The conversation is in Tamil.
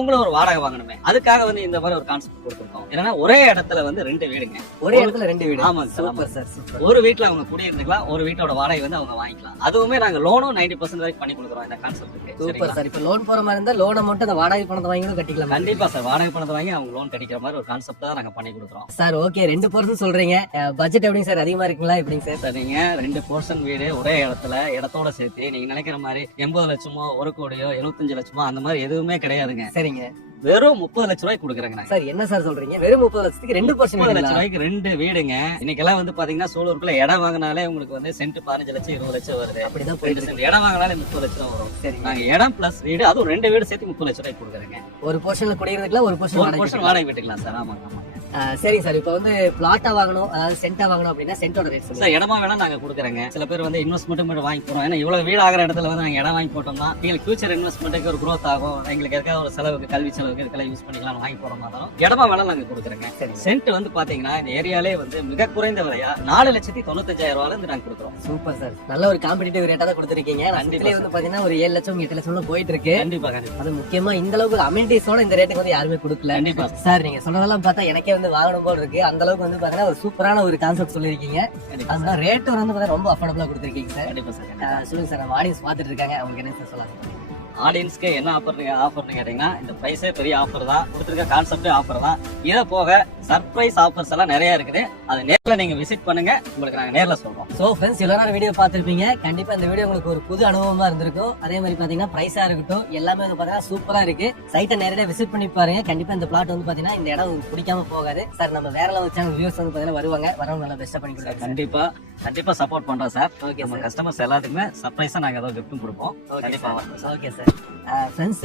உங்களும் ஒரு வாடகை வாங்கணுமே, அதுக்காக வந்து இந்த மாதிரி ஒரு கான்செப்ட் கொடுத்துருக்கோம். ஏன்னா ஒரே இடத்துல வந்து 2 வீடுங்க. ஒரே இடத்துல 2 வீடு. ஆமாங்க சார், சூப்பர் சார், சூப்பர். ஒரு வீட்ல அவங்க குடியிருந்துக்கலாம், ஒரு வீட்டோட வாடகை வந்து அவங்க வாங்கிக்கலாம். அதுவுமே நாங்க லோனும் 90% வரைக்கும் பண்ணி கொடுக்குறோம் இந்த கான்செப்ட்டுக்கு. Super sir. இப்ப லோன் போற மாதிரி இருந்தா லோனை மட்டும் அந்த வாடகை பணத்தை வாங்கி கட்டிக்கலாம். கண்டிப்பா சார், வாடகை பணத்தை வாங்கி அவங்க லோன் கட்டிக்கிற மாதிரி ஒரு கான்செப்ட் தான் நாங்க பண்ணி கொடுக்குறோம். சார் ஓகே, 2% சொல்றீங்க. பட்ஜெட் எப்படிங்க சார், அதிகமா இருக்குங்களா எப்படிங்க சார்? சரிங்க, 2 வீடு ஒரே இடத்துல இடத்தோட சேர்த்து நீங்க நினைக்கிற மாதிரி 80 லட்சமோ 1 கோடியோ 75 லட்சமோ அந்த மாதிரி எதுவுமே கிடையாதுங்க. சரிங்க. வெறும் 30 லட்ச ரூபாய்க்கு கொடுக்குறேங்க. சார் என்ன சார் சொல்றீங்க, வெறும் 30 லட்சத்துக்கு 2% 30 லட்ச ரூபாய்க்கு 2 வீடுங்க. இன்னைக்கெல்லாம் வந்து பாத்தீங்கன்னா சூலூருக்குள்ள இடம் வாங்கினாலே உங்களுக்கு வந்து சென்ட் 15 லட்சம் 20 லட்சம் வருது. அப்படிதான் 2 போயிட்டு சென்ட் இடம் வாங்கினாலே 30 லட்சம் வரும். சரி, நாங்க இடம் பிளஸ் வீடு, அதுவும் 2 வீடு சேர்த்து 30 லட்ச ரூபாய்க்கு கொடுக்குறேங்க. ஒரு போர்ஷன்ல குடியிருந்துக்கலாம், ஒரு போர்ஷன் ஒரு போர்ஷன் வாடகை விட்டுக்கலாம் சார். ஆமாங்க ஆமாங்க. சரிங்க சார். இப்ப வந்து பிளாட்டா வாங்கணும், அதாவது சென்டா வாங்கணும் அப்படின்னா சென்டோட ரேட் சொல்லுங்க சார். இடமா வேணா நாங்க கொடுக்குறோங்க. சில பேர் வந்து இன்வெஸ்ட்மெண்ட் வாங்கி போறோம். ஏன்னா இவ்வளவு வீடு ஆகிற இடத்துல வந்து நாங்க இடம் வாங்கி போட்டோம்னா எங்களுக்கு ஃபியூச்சர் இன்வெஸ்ட்மெண்ட்டுக்கு ஒரு growth ஆகும், எங்களுக்கு ஏதாவது ஒரு செலவுக்கு கல்வி செலவுக்கு இதுக்கெல்லாம் யூஸ் பண்ணிக்கலாம் வாங்கி போற மாதிரி இடமா வேணா நாங்க கொடுக்குறோங்க. சரி. சென்ட் வந்து பாத்தீங்கன்னா இந்த ஏரியாலே வந்து மிக குறைந்த விலையா 4,95,000 ரூபாயில இருந்து நாங்க கொடுக்குறோம். Super sir. நல்ல ஒரு காம்படிட்டிவ் ரேட்டா தான் கொடுத்துருக்கீங்க. கண்டிப்பா வந்து பாத்தீங்கன்னா ஒரு 7 லட்சம் 8 லட்சம் போயிட்டு இருக்கு. கண்டிப்பா கண்டிப்பா. அது முக்கியமா இந்த அளவுக்கு அமெனிட்டிஸோட இந்த ரேட்டுக்கு வந்து யாருமே கொடுக்கல. கண்டிப்பா சார். நீங்க சொன்னதெல்லாம் பார்த்தா எனக்கே வந்து வாங்கணும் போல இருக்கு. அந்த அளவுக்கு வந்து பாத்தீங்கன்னா ஒரு சூப்பரான ஒரு கான்செப்ட் சொல்லிருக்கீங்க. அதனால ரேட் வந்து பாத்தீங்கன்னா ரொம்ப அஃபோர்டபுளா கொடுத்துருக்கீங்க சார். கண்டிப்பா சார். சொல்லுங்க சார், நம்ம ஆடியன்ஸ் பாத்துட்டு இருக்காங்க, அவங்களுக்கு என்ன சார் சொல்லலாம்? ஆடியன்ஸ்க்கு என்ன ஆஃபர்னு கேட்டீங்கன்னா, இந்த பிரைஸே பெரிய ஆஃபர் தான், கொடுத்துருக்க கான்செப்டே ஆஃபர் தான். இதை போக சர்ப்ரைஸ் ஆஃபர்ஸ் எல்லாம் நிறைய இருக்குது. அது நேர்ல நீங்க விசிட் பண்ணுங்க, உங்களுக்கு நாங்க நேர்ல சொல்றோம். சோ ஃப்ரெண்ட்ஸ், இவ்வளவு நேரம் வீடியோ பார்த்திருப்பீங்க. கண்டிப்பா இந்த வீடியோ உங்களுக்கு ஒரு புது அனுபவமா இருந்திருக்கும். அதே மாதிரி பாத்தீங்கன்னா பிரைஸா இருக்கட்டும் எல்லாமே வந்து பாத்தீங்கன்னா சூப்பரா இருக்கு. சைட்டை நேரடியா விசிட் பண்ணி பாருங்க. கண்டிப்பா இந்த பிளாட் வந்து பாத்தீங்கன்னா இந்த இடம் உங்களுக்கு பிடிக்காம போகாது சார். நம்ம வேற லெவல் சேனல் வியூஸ் வந்து பாத்தீங்கன்னா வருவாங்க, வரவங்க நல்லா பெஸ்டா பண்ணி கொடுங்க. கண்டிப்பா கண்டிப்பா சப்போர்ட் பண்றோம் சார். ஓகே, நம்ம கஸ்டமர்ஸ் எல்லாத்துக்குமே சர்ப்ரைஸா நாங்க ஏதோ கிஃப்ட்டும் கொடுப்போம். கண்டிப்பா. Okay sir. ஃப்ரெண்ட்ஸ்